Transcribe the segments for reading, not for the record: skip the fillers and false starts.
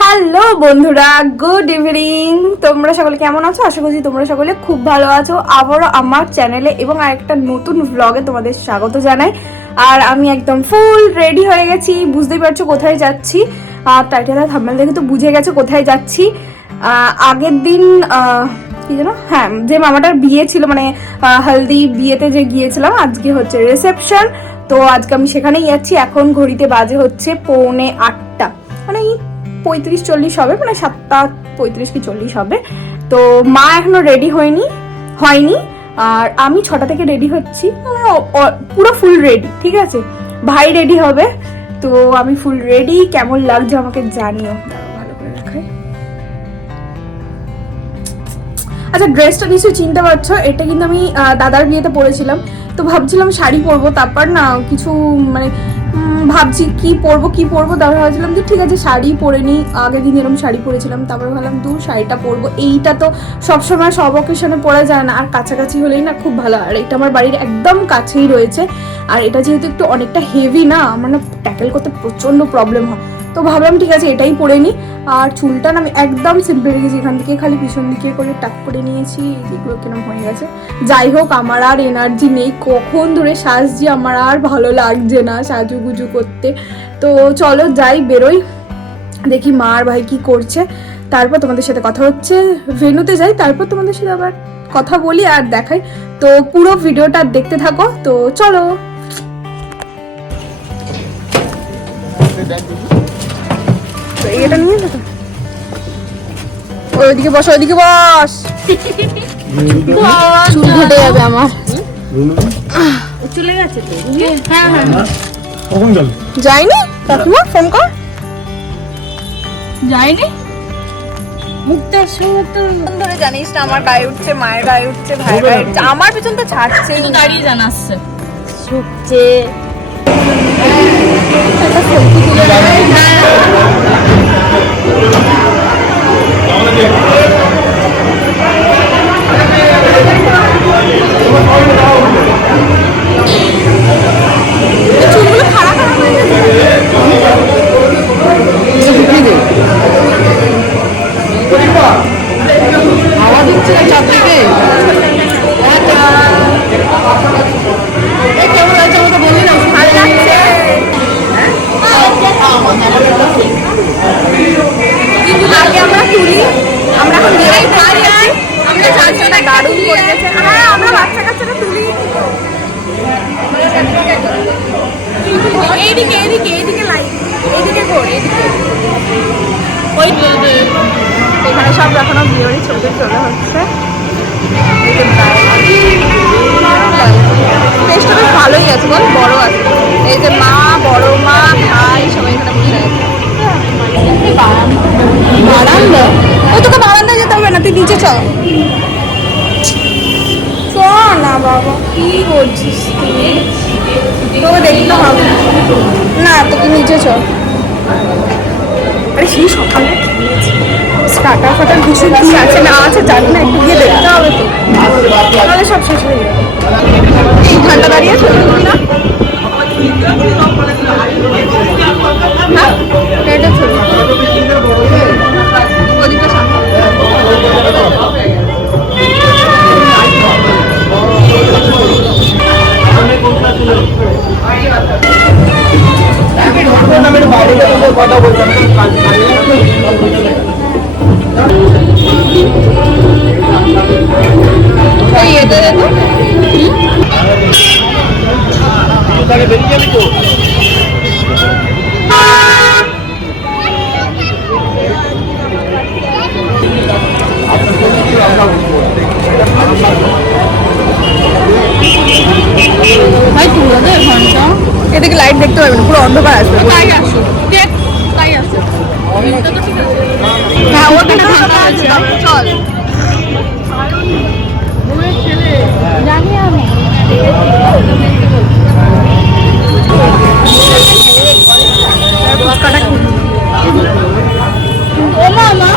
Hello বন্ধুরা, good evening. তোমরা সকলে কেমন আছো? আশা করছি তোমরা সকলে খুব ভালো আছো। আবারও আমার চ্যানেলে এবং আরেকটা নতুন ব্লগে তোমাদের স্বাগত জানাই। আর আমি একদম ফুল রেডি হয়ে গেছি। বুঝতেই পারছো কোথায় যাচ্ছি, আর টাইটেল আর থাম্বনেল দেখে তো বুঝে গেছো কোথায় যাচ্ছি। আগের দিন কি যেন, হ্যাঁ, যে মামাটার বিয়ে ছিল, মানে হলদি বিয়েতে যে গিয়েছিলাম, আজকে হচ্ছে রিসেপশন। তো আজকে আমি সেখানেই যাচ্ছি। এখন ঘড়িতে বাজে হচ্ছে 7:45, মানে 35-40 হবে, মানে 7:35 কি 40 হবে। তো মা এখনো রেডি হয়নি। আর আমি 6টা থেকে রেডি হচ্ছি, পুরো ফুল রেডি, ঠিক আছে। ভাই রেডি হবে, তো আমি ফুল রেডি। কেমন লাগছে আমাকে জানিও। ভালো করে দেখাই। আচ্ছা, ড্রেসটা নিশ্চয়ই চিনতে পারছো, এটা কিন্তু আমি দাদার বিয়েতে পরেছিলাম। তো ভাবছিলাম শাড়ি পরবো, তারপর না কিছু মানে ভাবছি কি পরবো, তারপর ভাবছিলাম যে ঠিক আছে শাড়ি পরে নিই। আগের দিন এরকম শাড়ি পরেছিলাম, তারপর ভাবলাম শাড়িটা পরবো। এইটা তো সবসময় সব অকেশনে পরা যায় না, আর কাছাকাছি হলেই না খুব ভালো। আর এটা আমার বাড়ির একদম কাছেই রয়েছে, আর এটা যেহেতু একটু অনেকটা হেভি না, আমার না ট্যাকেল করতে প্রচন্ড প্রবলেম হয়। তো ভাবলাম ঠিক আছে এটাই পরে নিই। আর চুলটা না আমি একদম সিম্পল রেখেছি, এখান থেকে খালি পিছন দিকে করে টাক করে নিয়েছি। এগুলো কিরম হয়ে গেছে। যাই হোক, আমার আর এনার্জি নেই, কখন ধরে সাজছি, আমার আর ভালো লাগছে না সাজুগুজু করতে। তো চলো যাই, বেরোই, দেখি মা আর ভাই কি করছে, তারপর তোমাদের সাথে কথা হচ্ছে। ভেন্যুতে যাই, তারপর তোমাদের সাথে আবার কথা বলি আর দেখাই। তো পুরো ভিডিওটা দেখতে থাকো। তো চলো। এটা নিয়ে যেত, ওইদিকে বস, ওইদিকে বস। চুল ঘটে যাবে আমার। চলে গেছে তো। হ্যাঁ হ্যাঁ, কখন গেল? যাইনি কাকিমা, ফোন কর। যাইনি, মুক্তার সঙ্গে তো ধরে জানিস না, আমার গায়ে উঠছে, মায়ের গায়ে উঠছে, ভাইয়ের গায়ে উঠছে, আমার পিছন তো ছাড়ছেই না। দাঁড়িয়ে জানাচ্ছে শুকছে। একটা সেলফি তুলে দেবে। চুলগুলো খারাপ হয়ে গেছে। হাওয়া দিচ্ছে না চারদিকে। কেমন লাগছে আমাকে বললি না? ভালো লাগছে। কিন্তু আগে আমরা তুলি, আমরা এখন নিজেই পারি, আমরা চারজনে দারুণ করে গেছে। হ্যাঁ, আমরা বাচ্চা কাচ্চারা তুলি। এইদিকে এইদিকে এইদিকে লাইট, এইদিকে ঘোর, এইদিকে। ওই এখানে সব এখনো বিয়েরই ছবি তোলা হচ্ছে। টেস্টটা বেশ ভালোই আছে, বল, বড় আছে। এই যে মা, বড় মা, ভাই সবাই এখানে বসে আছে। বারান্দা? ও, তোকে বারান্দায় যেতে হবে না, তুই নিচে চ না বাবা, কি করছিস তুই? তোকে দেখতে হবে না, তোকে নিচে চ। আরে সেই সকালে স্টার্টার ফাটার কিছু কি আছে না আছে জানি না, একটু গিয়ে দেখতে হবে তো, তাহলে সব শেষ হয়ে যাবে। এই ঘন্টা দাঁড়িয়ে ছবি তুলি না? হ্যাঁ, এটা ছবি ওদিকটা সামনে। কথা বলতাম বেরিয়ে যাবি তো। ভাই তুলে দে ঘন্টা। এদিকে লাইট দেখতে পাবে না, পুরো অন্ধকার আসবে। তাই আসো, তাই আসো। হ্যাঁ, ওখানে ফাঁকা আছে, চল। জানি আমি। ও মামা,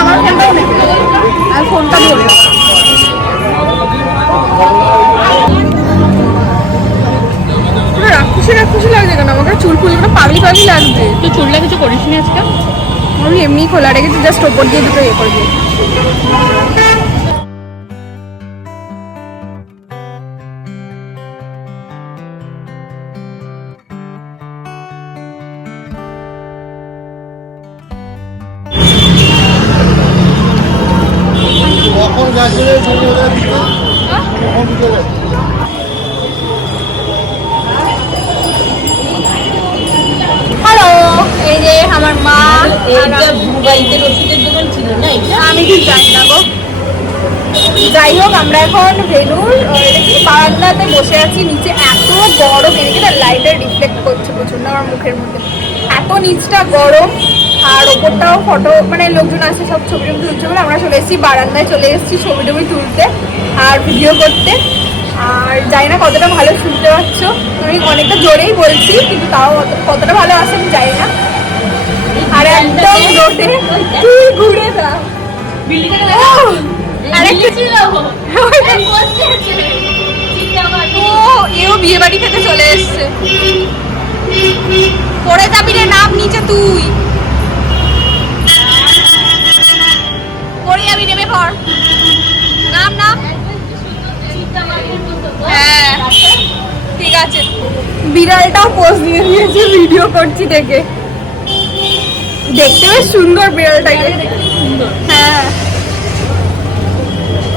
আমার ফোনটাও নেই, আর ফোনটা ধরে জাস্ট ওপর দিয়ে দুটো ইয়ে করে দিই। কখন যাচ্ছে রে কখন দিতে যাচ্ছে হ্যালো, এই যে আমার মা। এইটা মোবাইলের ওষুধের দোকান ছিল না এটা? আমি ঠিক জানি না গো। যাই হোক, আমরা এখন ভেনুর এটা কি বারান্দাতে বসে আছি। নিচে এত গরম, এদিকে না লাইটের রিফ্লেক্ট করছে প্রচন্ড আমার মুখের মধ্যে। এত নিচটা গরম, আর ওপরটাও ফটো মানে লোকজন আসে সব ছবি টবি তুলছে বলে আমরা চলে এসেছি বারান্দায়, চলে এসেছি ছবি টবি তুলতে আর ভিডিও করতে। আর জানি না কতটা ভালো শুনতে পাচ্ছ, আমি অনেকটা জোরেই বলছি, কিন্তু তাও কতটা ভালো আসে আমি জানি না। আর একদম রোডে তুই ঘুরে যা। এও বিয়ে বাড়ি খেতে চলে এসছে। পড়ে যাবি রে, নাম নিচে তুই পড়ে যাবি, নেমে পড়, নাম নাম। হ্যাঁ ঠিক আছে। বিড়ালটাও পোজ দিয়ে দিয়েছে ভিডিও করছি দেখে। দেখতে বেশ সুন্দর বিড়ালটাকে। হ্যাঁ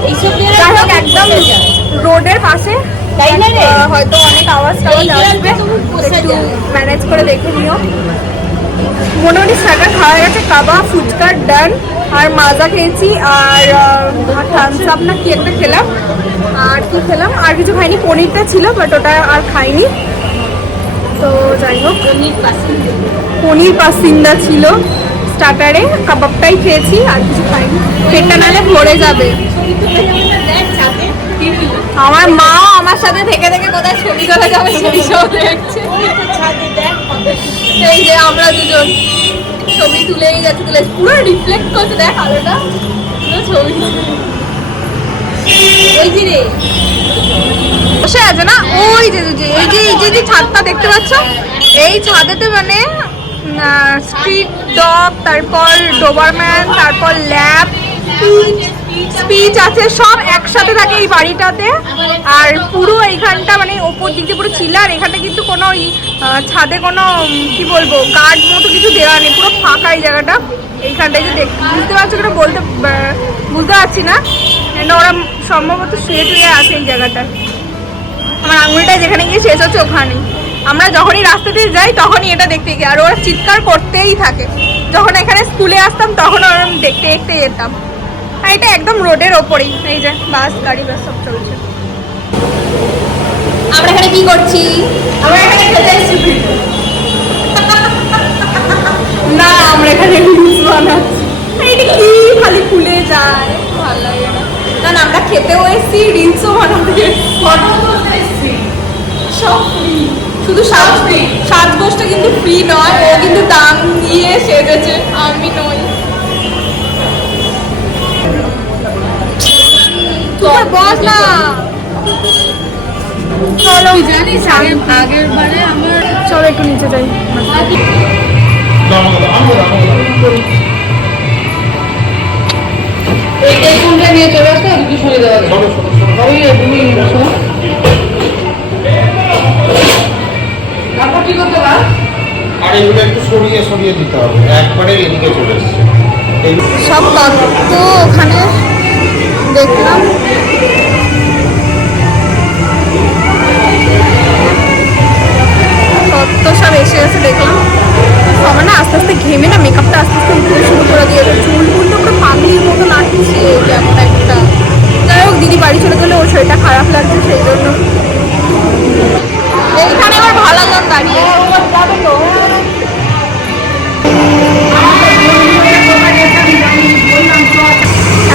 এইসব যাই হোক, একদম রোডের পাশে, তাই না রে? হয়তো অনেক আওয়াজ টাওয়াজ এই আসবে, বিড়ালটা তো পোষা একটু যায়। ম্যানেজ করে দেখে নিও। মোটামুটি স্টার্টার খাওয়া গেছে, কাবাব ফুচকার ডান, আর মাজা খেয়েছি, আর থামস আপ না কি একটা খেলাম। আর কি খেলাম, আর কিছু খাইনি, পনিরটা ছিল বাট ওটা আর খাইনি। তো যাই হোক, পনির পাসিন্দা ছিল স্টার্টারে, কাবাবটাই খেয়েছি, আর কিছু খাইনি। পেটটা নাহলে ভরে যাবে। আমার মাও আমার সাথে থেকে থেকে কোথায় ছবি তোলা যাবে সেই সব দেখছে। এই যে আমরা দুজন ছবি তুলেই যাচ্ছি, তুলে পুরো রিফ্লেক্ট করছে, দেখ আলোটা পুরো ছবি ওই যে রে বসে আছে না, ওই যে এই যে যে ছাদটা দেখতে পাচ্ছ, এই ছাদেতে মানে স্ট্রিট ডগ, তারপর ডোবারম্যান, তারপর ল্যাব, স্পিচ আছে, সব একসাথে থাকে এই বাড়িটাতে। আর পুরো এইখানটা মানে ওপর দিক দিয়ে পুরো চিল্লা, আর এখানটা কিন্তু কোনো ছাদে কোনো কি বলবো গার্ড মতো কিছু দেওয়া নেই, পুরো ফাঁকা এই জায়গাটা। এইখানটায় যে বুঝতে পারছো কিনা বুঝতে পারছি না, ওরা সম্ভবত শুয়ে টুয়ে আছে এই জায়গাটায়। আমার আঙুলটা যেখানে গিয়ে শেষ হচ্ছে ওখানে। আমরা যখনই রাস্তা দিয়ে যাই তখনই এটা দেখতে গিয়ে, আর ওরা চিৎকার করতেই থাকে। যখন এখানে স্কুলে আসতাম তখন ওরা দেখতে দেখতে যেতাম। আর এটা একদম রোডের ওপরেই, এই যে বাস গাড়ি বাস সব চলছে। আমরা এখানে কি করছি? আমরা এখানে খেতে এসেছি না, আমরা এখানে রিলস বানাচ্ছি। এটা কি খালি খুলে যায়, ভালো লাগে না। না আমরা খেতেও এসেছি, রিলসও বানাতে ফটো তুলতে এসেছি, সব ফ্রি। শুধু সাজগোজটা কিন্তু ফ্রি নয়, ও কিন্তু দাম দিয়ে সেজেছে, আমি নই। তুই বস না, চলো জানিস আগের বারে আমার চলো একটু নিচে যাই। এই কোনটা নিয়ে চলে আসতে দুটো সরে দেওয়া যায়। ওই তুমি তারপর কি করতে পার? আর এগুলো একটু সরিয়ে সরিয়ে দিতে হবে, একবারে এদিকে চলে এসছে। সব তত্ত্ব ওখানে দেখলাম। তত্ত্ব সব এসে এসে দেখলাম। আমার না আস্তে আস্তে ঘেমে না মেকআপটা আস্তে আস্তে উঠতে শুরু করে দিয়েছে, চুলগুলো পুরো পাগলির মতো লাগছে একটা একটা। যাই হোক, দিদি বাড়ি চলে গেলে ওর শরীরটা খারাপ লাগছে, সেই জন্য এইখানে আমার ভালো জন দাঁড়িয়ে যাবে তো।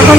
এখন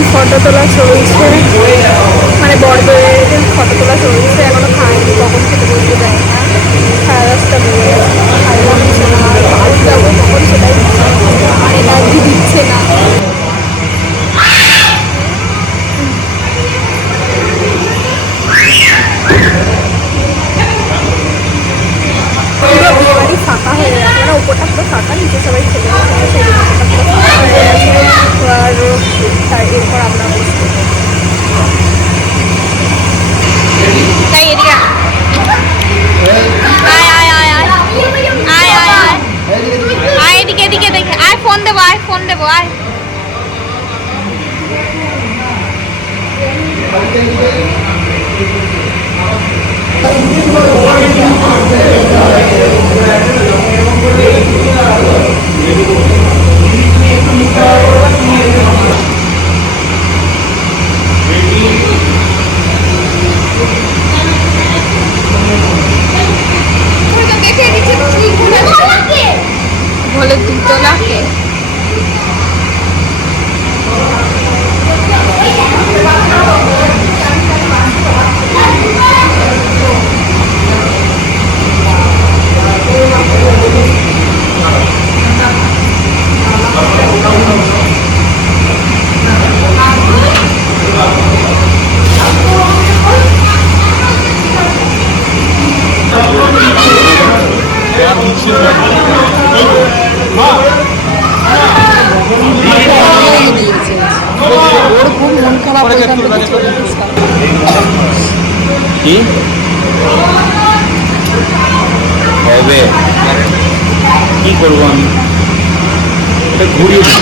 বলে দুতলা কি হবে কি করবো আমি এটা ঘুরিয়ে দিই।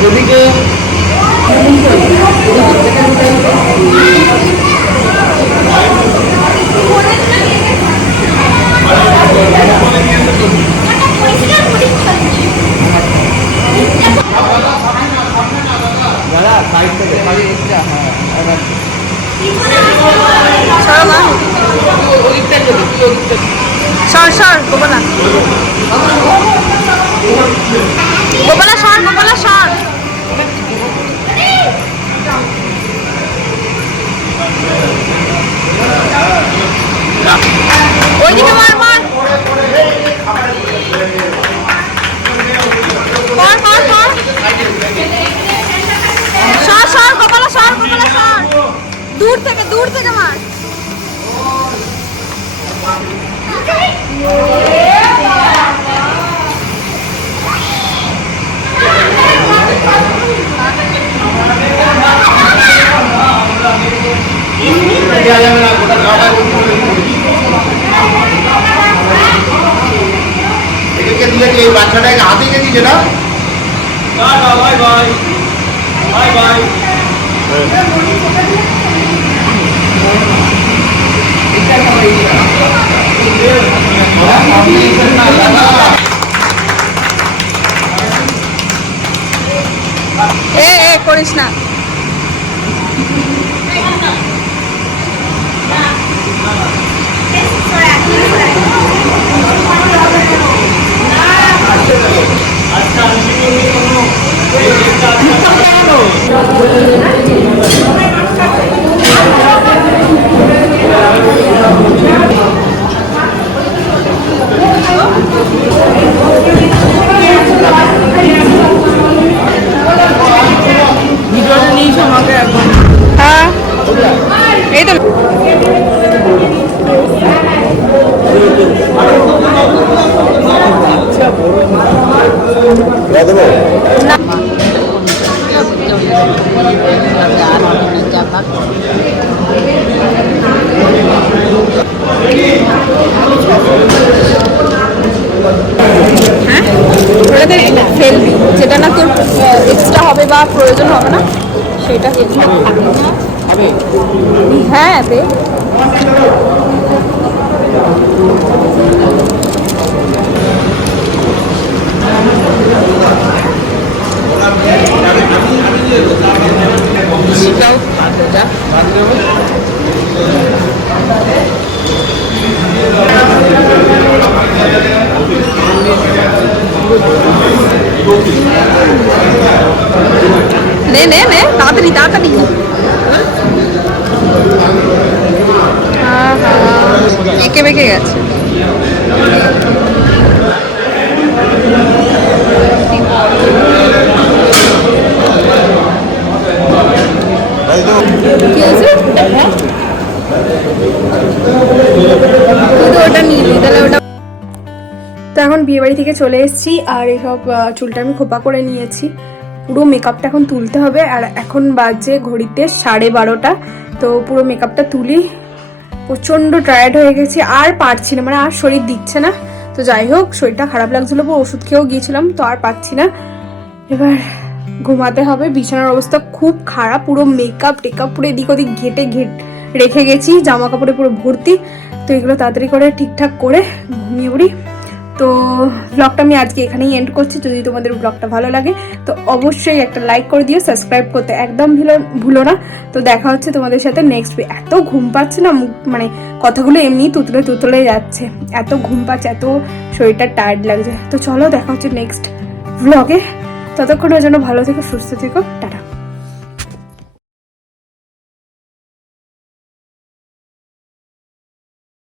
এদিকে সর সর গোপালা গোপালা সর গোপালা সর ওইদিকে মার মার মার মার মার সর সর গোপালা সর দূর থেকে মার এদেরকে দিয়েছি এই বাচ্চাটাকে হাতে দিয়েছি না বাই বাই বাই বাই এ করিস না ভিডিওটা নিয়েছ আমাকে এখন হ্যাঁ এই তো হ্যাঁ ওটাতে ফেলবি যেটা না তোর এক্সট্রা হবে বা প্রয়োজন হবে না সেটা হ্যাঁ বে নে নে নে তাড়াতাড়ি তাড়াতাড়ি এঁকে বেঁকে গেছে কি আছে ওটা নিলি তাহলে ওটা তো এখন বিয়েবাড়ি থেকে চলে এসেছি আর এইসব চুলটা আমি খোপা করে নিয়েছি পুরো মেকআপটা এখন তুলতে হবে। আর এখন বাজে ঘড়িতে 12:30। তো পুরো মেকআপটা তুলি। প্রচণ্ড টায়ার্ড হয়ে গেছি, আর পারছি না, মানে আর শরীর দিচ্ছে না। তো যাই হোক, শরীরটা খারাপ লাগছিলো, ওষুধ খেয়েও গিয়েছিলাম, তো আর পারছি না। এবার ঘুমাতে হবে। বিছানার অবস্থা খুব খারাপ, পুরো মেকআপ টেকআপ পুরো এদিক ওদিক ঘেটে রেখে গেছি, জামা কাপড়ে পুরো ভর্তি। তো এগুলো তাড়াতাড়ি করে ঠিকঠাক করে ঘুমিয়ে পড়ি। তো ব্লগটা আমি আজকে এখানেই এন্ড করছি। যদি তোমাদের ব্লগটা ভালো লাগে তো অবশ্যই একটা লাইক করে দিও, সাবস্ক্রাইব করতে একদম ভুলো না। তো দেখা হচ্ছে তোমাদের সাথে নেক্সট। এত ঘুম পাচ্ছে না, মানে কথাগুলো এমনি তুতলে যাচ্ছে, এত ঘুম পাচ্ছে, এত শরীরটা টায়ার্ড লাগছে। তো চলো দেখা হচ্ছে নেক্সট ব্লগে। ততক্ষণের জন্য ভালো থেকো, সুস্থ থেকো, টাটা।